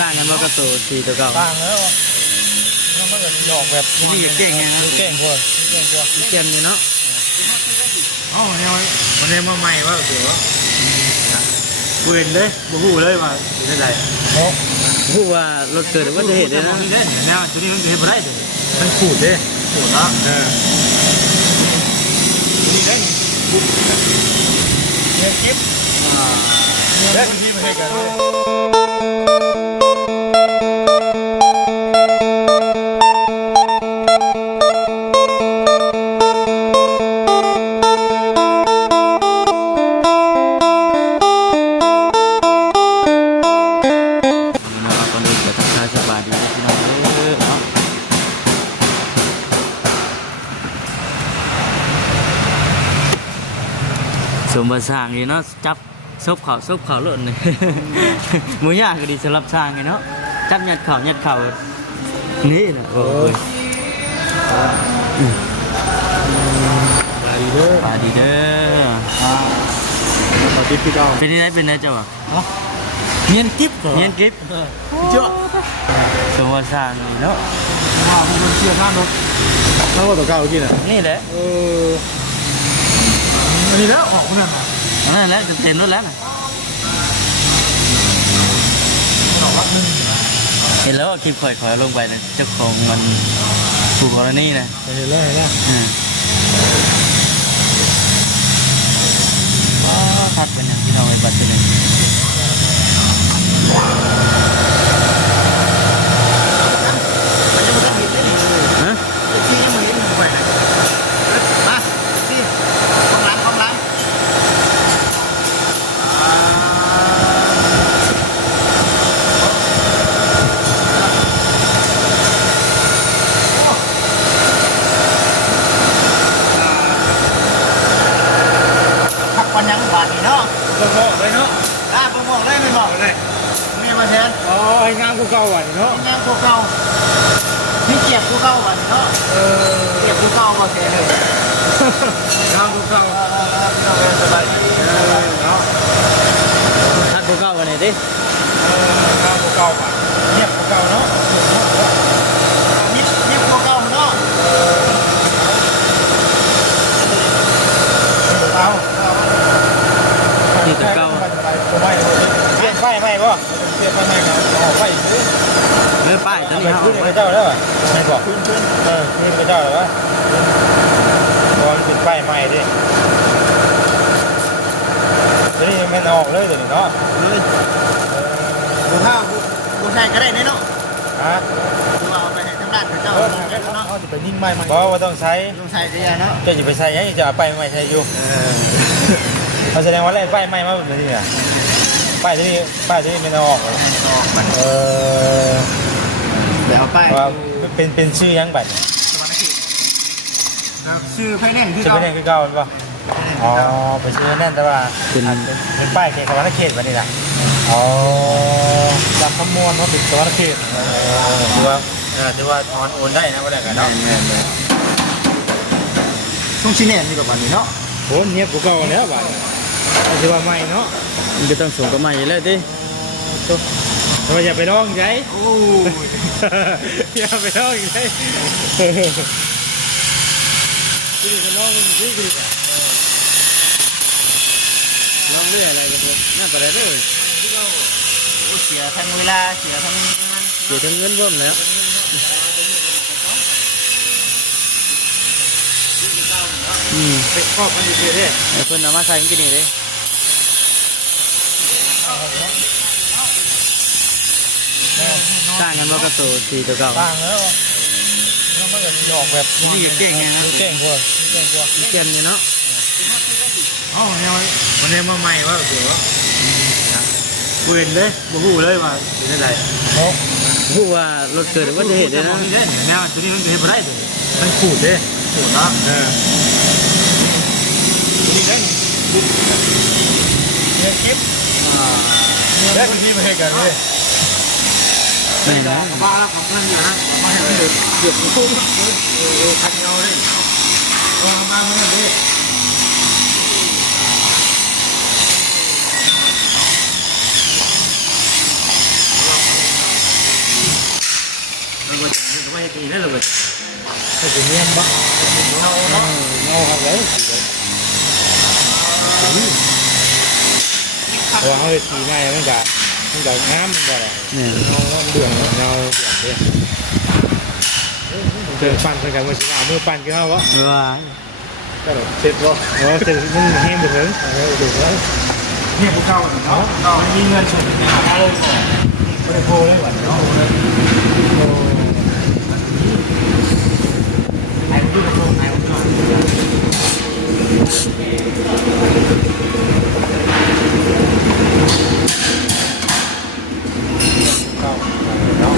ต่างกันว่ากระโตสีตัวเก่าต่างแล้วมันก็จะออกแบบนี่เก่งไงนะเก่งกว่าเก่งอยู่เนาะอ๋อเนี่ยมันเนี่ยมาใหม่ว่าเดี๋ยวเว้นเลยบ่ฮู้เลยว่าเป็นอะไรพูดว่ารถเกิดว่าจะเห็นเลยนะนี่เด้เนี่ยตัวนี้มันเห็นบ่ได้เด้มันขูดเด้ขูดเนาะนี่เด้เนี่ยคลิปเด้ที่มันให้กันสมบัติสร้างนี่เนาะจับซบเข่าเลื่อนเลยมือยากก็ดีสำหรับสร้างไงเนาะจับยัดเข่านี่นะโอ้ยปลาดีเด้อปลาดิบพี่เจ้าเป็นไงเจ้าอ่ะเนียนกิ๊บเนียนกิ๊บเจ้าสมบัติสร้างนี่เนาะว้าวมันเชี่ยวข้ามรถแล้วว่าตัวเก่ากินอ่ะนี่แหละอันนี้แล้วออกนั่นน่ะนั่นแหละจะเต็มรถแล้วนะเห็นแล้วว่าคลิปข่อยลงไปนะเจ้าของมันถูกกรณีนะเห็นแล้วทักเป็นอย่างที่เราไปบัตรเลยฮะที่ยังไม่เห็นไปมาที่ของร้านวันยังบาทนี่เนาะบอกเลยเนาะบอกเลยไม่บอกเลยมีมาแทนไอ้งานกูเก่าวันเนาะงานกูเก่านี่เก็บกูเก่าวันเนาะเก็บกูเก่ามาแทนเลยงานกูเก่าสบายดีเนาะทัดกูเก่าวันไหนดิงานกูเก่าป่ะเงียบกูเก่าเนาะเงียบกูเก่าเนาะนี่ตัวเก่าเปลี่ยนไฟไหมป่ะเปลี่ยนไฟไหมครับออกไฟซื้อป้ายตอนนี้ขึ้นพระเจ้าแล้วไม่บอกขึ้นนี่พระเจ้าหรอวะบอลปิดไฟใหม่ดินี่มันออกเลยเดี๋ยวนี้เนาะดูท่าดูใส่ก็ได้เนาะฮะดูเอาไปให้ทางด้านพระเจ้าเนาะจะไปนิ่งไม่บอกว่าต้องใช้ดีเนาะจะไปใช้ยังจะเอาไปไม่ใช่อยู่เขาแสดงว่าอะไรป้ายไหม้มาแบบนี้อ่ะป้ายที่นี่ไม่ออกเดี๋ยวป้ายว่าเป็นชื่อยังบัดชื่อไพ่แน่ชื่อไพ่แน่คือเก่าหรือเปล่าอ๋อเป็นชื่อแน่นแต่ว่าเป็นป้ายเขตสวรรค์เขตแบบนี้นะอ๋อจำคำมวลว่าเป็นสวรรค์เขตถือว่าออนโอนได้นะว่าได้กันเนาะต้องชิ้นแน่นี่แบบนี้เนาะโหเนี้ยกูเก่าเนี้ยบัดถือว่าใหม่เนาะมันจะต้องส่งกับใหม่เลยดิเราอย่าไปร้องใจโอ้อย่าไปร้องใจที่นี่จะร้องมันที่นี่ร้องเรื่อยอะไรแบบนี้น่าไปได้เลยเสียทั้งเวลาเสียทั้งเงินร่วมแล้วเป็นครอบมันอยู่ที่นี่ไอ้คนเอามาใส่กินนี่เลยต่างกันว่ากระโตสีตัวเก่าต่างแล้วมันก็จะออกแบบนี่เก่งไงนะเก่งกว่าเก่งอยู่เนาะอ๋อเนี่ยมันเนี่ยมาใหม่ว่าเดี๋ยวเว้นเลยบ่ฮู้เลยว่าเป็นอะไรพูดว่ารถเกิดว่าจะเห็นเลยนะนี่เด้เนี่ยตัวนี้มันเห็นบ่ได้เด้มันขูดเด้ขูดเนาะนี่เด้เนี่ยคลิปเด้ที่มันให้กันเลยนี่นะบ้าแล้วของนั่นนะมาให้มันเดือดพุ่งคันเงาเลยมาเมื่อนี้ สีนั่นเลยก็จะเนียนบ้างเงาเนาะเงาครับเลยพอเขาสีใหม่มันก็งามมันบ่ได้ เนี่ย เงาเดือดเงาเดือดเลยเดินปั่นกันมาสิมือปั่นกี่เท่าวะ ว่า ก็เสร็จบ่เสร็จมันแห้งไปถึงดูแล้วเนี่ยพวกเก่าเนาะมันมีเงินส่วนหนึ่งมาเลยไม่ได้โพเลยว่ะเนาะไอ้ผู้ดูโพไอ้ผู้ดูเก่าเนาะ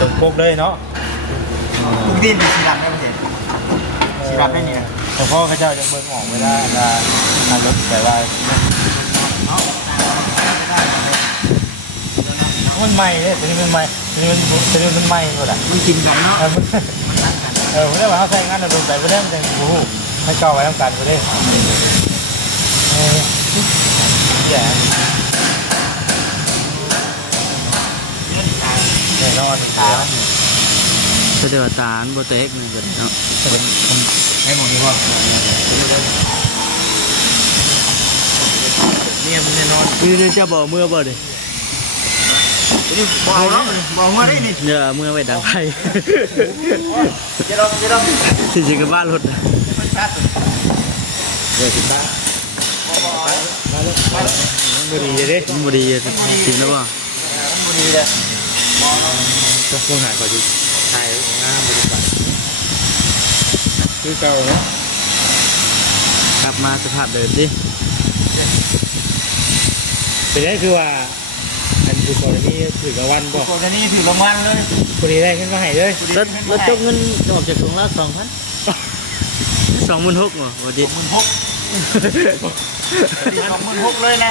ตรงพวกเลยเนาะ ทุกดินเป็นสีดำได้ไหมเจ๊สีดำได้เนี่ย แต่พ่อเขาเจ้าจะเบิ่งออกเวลารถแต่ว่ามันใหม่เนี่ยตัวนี้มันใหม่ตัวนี้มันใหม่หมดอ่ะ มันกินกันเนาะ มันไม่ได้ว่าเขาใส่งานเราโดนไปไม่ได้มันจะโอ้โหให้เก่าไว้ทำการไปได้แย่เนี่ยนอนขา ก็จะว่าตาลบ่เต็กนี่เบิดเนาะ ให้หมดดีกว่า เนี่ยมันนอน คือจะบ่เมื่อบ่ดิ นี่บอกเนาะบอกว่าได้นี่ เดี๋ยวเมื่อไว้ดังไฟ จะลอง ที่จริงก็บ้านรถนะ มันชัด เดี๋ยวสิบ้าบุรีเลยดิ มันบ่ดีจริงแล้วบ่ มันดีเลย ก็คงหายก่อนดิถ่ายงามบริษัทคือเก่าเนาะ กลับมาสภาพเดิมดิ เป็นได้คือว่าอันคือก่อนนี้ถือกวันบอก โคตรนี่ถือรางวัลเลย คนนี้ได้ขึ้นก็ให้เลย แล้วจกเงินออกจากถุงละ2,000 26,000บ่บ่ดิ 16,000เลยนะ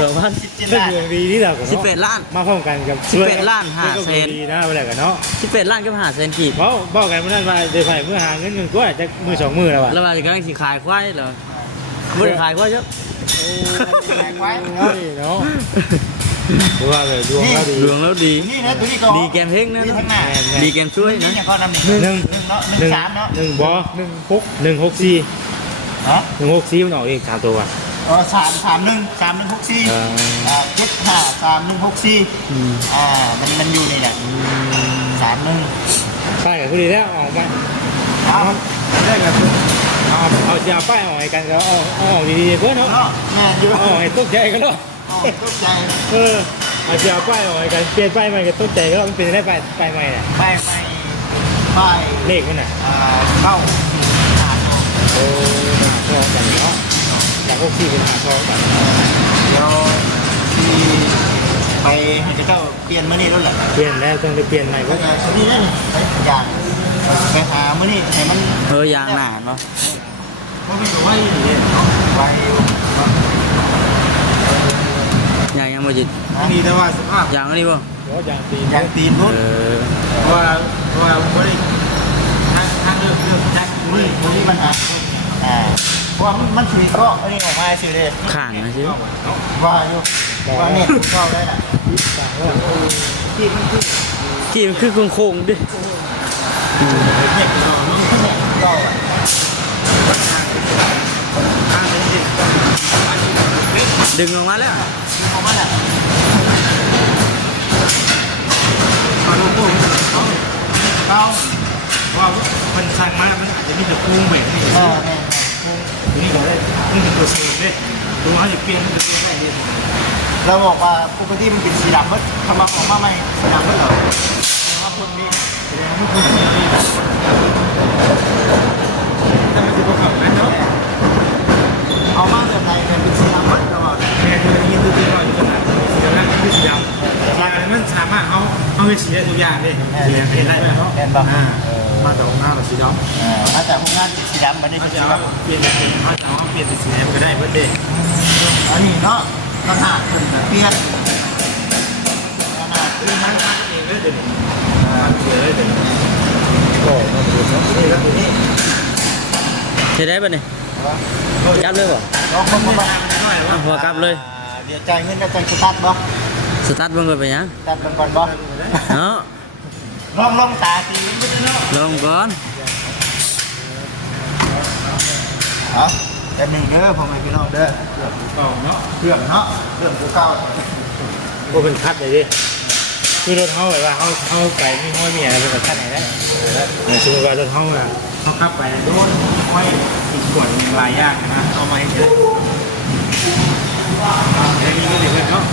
เรื่องดวงดีที่เรา 18 ล้าน มาพร้อมกันกับ 18 ล้าน5 แสน ดีนะไปแล้วกันเนาะ 18 ล้านกับ5 แสนกีบ เพราะบอกกันเมื่อนั้นว่าเดี๋ยวไผ่เมื่อหาเงินก็จะมือสองมือแล้วว่ะ แล้วว่าจะกำลังสิขายควายเหรอบ่ได้ขายควายจ้ะ เนาะคือว่าเลยดวงเราดี ดวงแล้วดี นี่นะตัวนี้ก็ ดีแกมเฮงนะ ข้างหน้า ดีแกมช่วย นี่ นะ ยังก็นำ หนึ่ง เนาะ13เนาะ หนึ่งบอ164 เนาะ 164มันออกเอง3ตัว 331 753164มันอยู่นี่แหละ31 ป้ายกับผู้ดีแล้วออกมา เอา ได้กับเอาจะป้ายออกให้กันก็เอาออกดีๆเพื่อนเนาะ เนาะแม่อยู่ เอาให้ตกใจกันเนาะ ตกใจ เอาจะป้ายออกให้กันเปลี่ยนป้ายใหม่ก็ตกใจก็มันเป็นได้ป้ายใหม่เนี่ย ไปไป เลขมันน่ะ เข้าหาโ โอ้หาทองกันเนาะจากพวกที่เป็นหาทองกัน เดี๋ยวที่ไปให้เจ้าเปลี่ยนมื้อนี้แล้วแหละ เปลี่ยนแล้วต้องไปเปลี่ยนใหม่ก็ ตัวนี้นั่นอย่างไปหามื้อนี้ให้มัน ยางหนาเนาะ มันไม่ไหวนี่เนาะไป ยางยังบ่จิต นี่แต่ว่าสภาพ ยางอันนี้บ่ โอ้อย่างตี อย่างตีนรถ เพราะว่าบ่ได้ทางเรื่องจักมื้อปัญหาเพราะว่ามันถือก็อันนี้ออกมาซื่อเด้ ข้างนะสิ ว่าอยู่ว่าเนี่ยเข้าได้น่ะ ต่างว่า ที่มันคือ ที่มันคือโค้งๆดิ เนี่ยเข้าทางจริง ดึงออกมาแล้ว ๆเอามาน่ะมาดูปุ๊บเอา ว่ามันสั่งมามันอาจจะมีแต่พุงแบบนี้ นี่ก็ได้มันเป็นตัวเซลล์เลยตัวเขาจะเปลี่ยนเป็นตัวได้เลย เราบอกว่าปกติมันเป็นสีดำมั้งทำมาของมาใหม่สีดำมั้งเหรอว่าคนนี้แสดงว่าคนนี้ แต่มันจะประกอบนั้นเนาะ เอามาแบบไหนเป็นสีดำมั้งเราบอก แม่ตัวนี้ตัวที่เราอยู่ขนาดสีดำนั่นคือสีดำมามันสามารถเอาไปสีได้ทุกอย่างเลยสีแดงเป็นได้เนาะ แอนบ้า มาแต่ของหน้าเราสีดำ มาจากพวกงานสีดำมันได้ เขา สี จะ ด เอาเปลี่ยนเป็นเขาจะเอาเปลี่ยนเป็นสีแดงก็ได้เพื่อนเด็ก ำอันนี้เนาะขนาดเปลี่ยนขนาด คือมันเองเลยเดี๋ยวมันเสียเลยเดี๋ยวโอ้มาดูนะ นี่แล้วนี่ ใช้ได้ป่ะเนี่ยจับเลยบ่ ลองมา ทำได้ด้วย พอกลับเลย เดี๋ยวจ่ายเงินแล้วจ่ายสตาร์ทบ่ สตาร์ทเบิ่งก่อนไปยัง ตัดมันก่อนบ่ เนาะ ลองตาตีมันไม่ได้เนาะ ลงก่อน เอาแต่หนึ่งเด้อผมให้พี่น้องเด้อเครื่องกูเก่าเนาะเครื่องเนาะเครื่องกูเก่า ก็เป็นคัดเลยดิคือรถเขาแบบว่าเขาไปไม่ห้อยมีอะไรเป็นคัดไหนได้สมมติว่ารถเขาอะเขาขับไปโดนห้อยอีกขวดหลายอย่างนะเอามาให้เจอไอ้นี่ก็เด็กเนาะ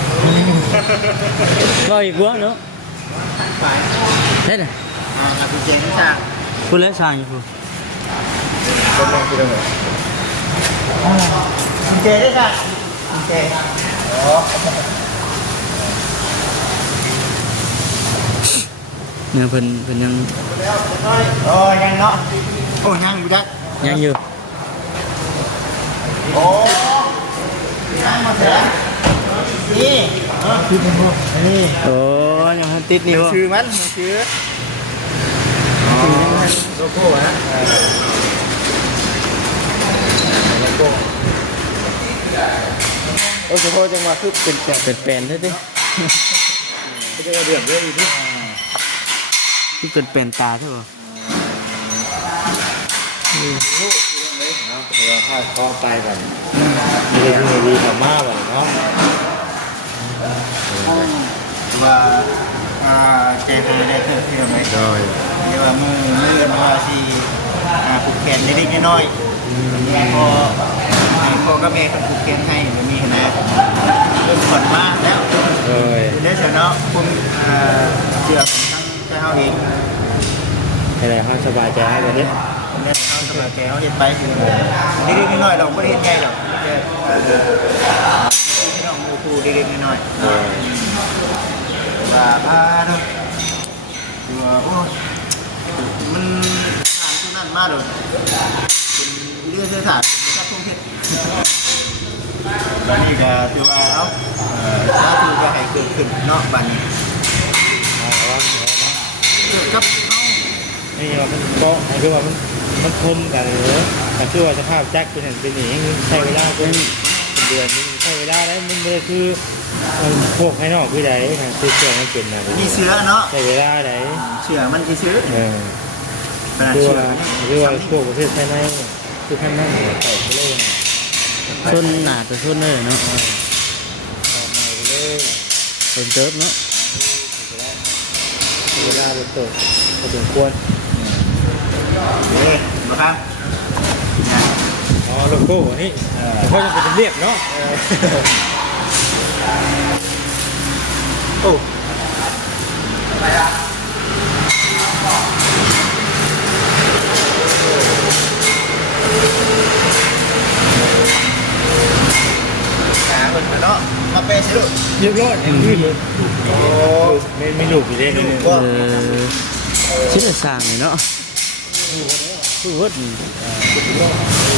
ก็อีกวะเนาะ ไป เฮ็ดน่ะ เอากุญแจนี่จ้า คุณแล้วสร้างอยู่คุณ ก็มองไปตรงไหน กุญแจได้จ้ากุญแจอ๋อ เนี่ยเพิ่นยัง โอ้ยังเนาะโอ้ยังอยู่ได้ ยังอยู่ โอ้ยังมาเถอะนี่คือเป็นพวกนี่ โอ้ยังทันติดนี่บ่ ชื่อมันชื่อ โลโก้ฮะโลโก้ โอ้โหจังหวะคือเป็นแ เป็นแปลนเด้อติ ก็จะเดือดด้วยอีกที ที่เป็นแปลนตาใช่บ่ เราข้าวข้อไปก่อนมีเรื่องดีกับมาบ่เนาะ ว่าเจฟได้เพิ่มเติมไหม โดย เดี๋ยวว่ามือว่าสิผูกแขนเล็กๆน้อยๆพอพ่อกับแม่คนผูกแขนให้แบบนี้นะเริ่มผ่อนมากแล้ว โดย ได้เถอะเนาะคุณเชื่อผมทั้งเจ้าเอง อะไรเขาสบายใจให้กันดิ ผมได้เขาสบายใจเขาเห็นไปถึงเล็กๆน้อยๆเราไม่ได้เห็นใหญ่หรอกแค่พี่น้องมูคูเล็กๆน้อยๆว่าเนาะตัวโอ้มันผ่านที่นั่นมาเลยเป็นเรื่องเสื้อผ้ากับพวกเพชรบ้านนี้ก็ถือว่าเอ้าสาธุก็ให้เกิดขึ้นเนาะบ้านนี้เกิดกับเขา นี่ว่ามันก็คือว่ามันทนกันเลยแต่คือว่าสภาพแจ็คเป็นอย่างเป็นอย่างนี้ใช้เวลาเป็นเดือนนึงใช้เวลาได้มันเลยคือพวกให้นอกคือใดคือเครื่องมันเป็นอะไร มีเสือเนาะ ใช้เวลาไหน เสือมันมีเสือ คือว่าพวกประเทศไทยในคือท่านนั่งหัวเต่าไปเลย ชนหน้าจะชนเลยเนาะ ไปเลย เป็นเติบเนาะ เวลาเป็นตัวพอสมควร นี่มาครับ อ๋อโลโก้นี่เพราะมันเป็นเรียบเนาะ โอ้เนาะมาเป็นสิลูก เรียบร้อยยืดเลยโอ้ไม่หลุดอยู่เลย ชิ้นละสร้างนี่เนาะคือวัด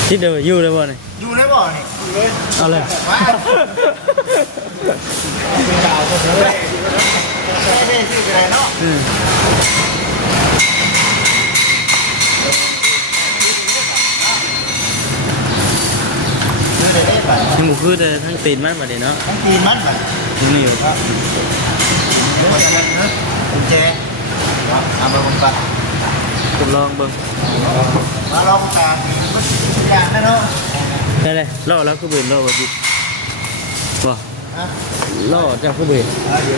คิดเดี๋ยวอยู่เลยบ่นี่ อยู่ในบ่อนี่เลย เอาเลย ว้าวเป็นดาวคนเลยได้ชื่ออะไรเนาะ อืม ชื่ออะไรได้ป่ะ ยังบ่คือแต่ทั้งตีนมันบัดนี้เนาะ ทั้งปีนมันป่ะ ยังนี่อยู่ เดี๋ยวจะเล่นนะเป็นเจ๊เอาไปผมปะ ทดลองเบิ่ง มาลองการมันอย่างนั้นเนาะ ได้เลยล่อแล้วคือเบิ่นล่อบ่จิบ่ ฮะ ล่อเจ้าคือเบิ่น เดี๋ย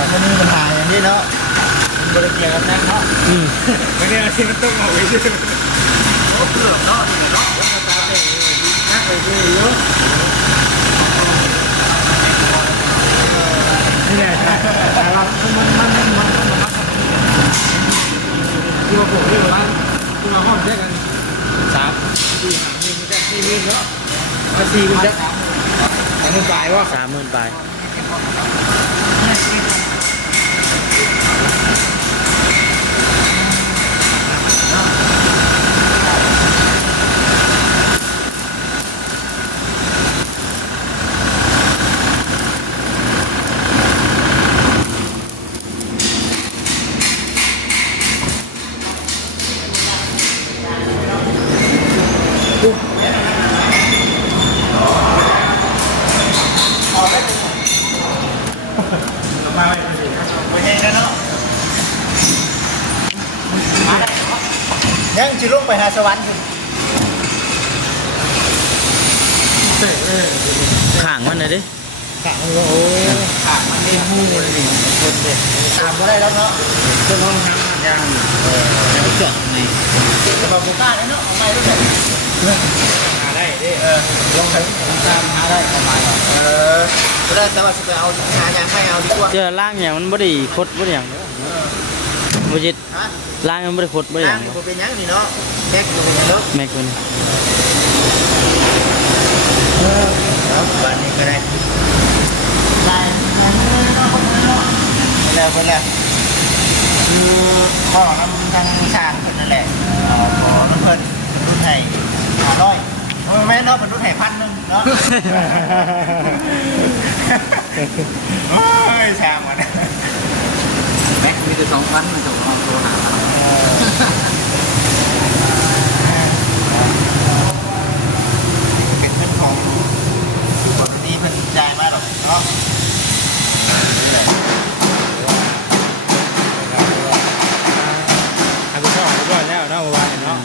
วมันมีปัญหาอย่างนี้เนาะบริเกียกับนั่งเนาะ อืม ไม่ได้ที่มันต้องเอาไว้ด้วย โอ้เพื่อเนาะนี่เนาะตาเตะนักไปที่เยอะ นี่แหละแต่ว่ามันคือว่าผมเรียกว่าคือว่า เราห้องได้กัน3 4 5 มันจะ4,000เนาะ4มันจะแต่มันปลายว่า 30,000ปลาย มาไม่ดีไม่ใช่แล้วเนาะยังจะลงไปหาสวรรค์คุณ ข้างมันเลยดิ ขาโอ้ขามันได้หูเลยดิคนเด็กตามก็ได้แล้วเนาะจนห้องทำยางแล้วจอดนี่จะมาบุกล้าเนาะเอาไม้ด้วยแบบหาได้ดิลงไปตามหาได้เอาไม้ก็ได้แต่ว่าจะไปเอาหายางไม่เอาดีกว่า เจอล่างอย่างมันบ่ได้คดบ่ได้หยังเด้อบ่จิตล่างมันบ่ได้คดบ่ได้ห ย่า ยัง ง นี่บ่เป็นหยังนี่เนาะแม็กบ่เป็นหยังเนาะ แม็กมัน ครับบ้านนี้ก็ได้ได้แล้วก็แล้วคือข้อน้ำทางสร้างคนนั่นแหละขอน้ำเพิ่นรุ่นไห้500แม่เนาะเป็นรุ่นไห้1,000เนาะโอ้ยช่างมันแม็กมีแต่2,000มันจะเอาโทรหาเป็นเพื่อนของปกติเพิ่นจ่ายมาหรอกเนาะ อากูชอบด้วยแล้วเนาะวันนี้เนาะ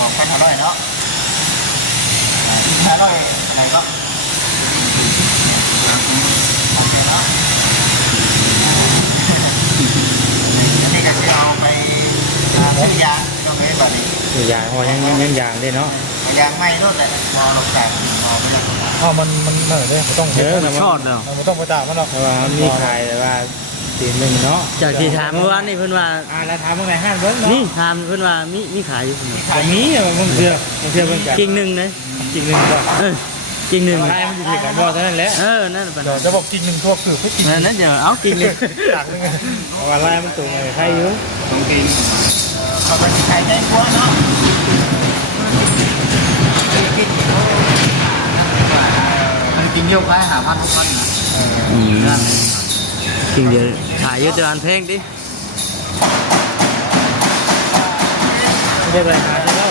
2,500เนาะ500อะไรก็โอเคเนาะอันนี้ก็จะเอาไปซื้อยางก็ไม่แบบนี้ ยางพอยังยางได้เนาะ ยางไม่รถแต่มอหลบแต่มอไม่ได้ มันเหนื่อยเลยต้อง เออมันชอดแล้ว มันต้องไปตามมันหรอกแต่ว่ามันมีขายแต่ว่าตีนหนึ่งเนาะ จากที่ถามเมื่อวานนี่เพิ่นว่า แล้วถามเมื่อไหร่ห้ามเบิ้งเนาะ นี่ถามเพิ่นว่ามีขายอยู่พุ่นน่ะ แต่มีมันเชื่อเบิ่งกัน กิ่งหนึงเลย จริงหนึ่งก็ กิ่งหนึง ได้มันอยู่ที่กันบ่เท่านั้นแหละ นั่นปะ เดี๋ยวจะบอกจริงหนึ่งทั่วคือไม่จริง นั่นเดี๋ยวเอากิ่งหนึง จากนึงว่าไล่มันตรงเลยใครอยู่ ต้องกินเขาเป็นใครใจกลัวเนาะกินเยอะไปหาพันทุกพันนะ กิ่งเดียวขายเยอะแต่อันแพงดิ ไม่ได้ไปหาใช่แล้ว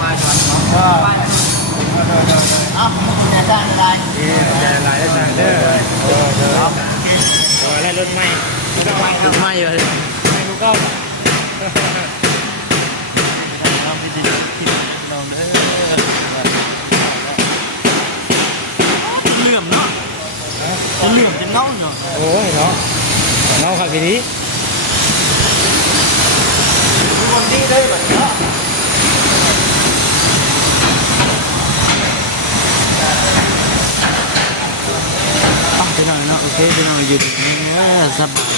มาชวนน้องก็เอ้าจะจ้างอะไร จะหลายได้สั่งเด้อแล้วรถใหม่ไม่ต้องไป ต้นไม้เยอะเลย ไม่รู้ก็ เราไปดิลองเด้อ เหลื่อมเนาะจะเหลื่อมจะเน่าเนาะ โอ้ยเนาะเนาะขับทีนี้ คนดีเลยแบบเนาะ พี่น้องเนาะโอเคพี่น้องอยู่ตรงนี้สบาย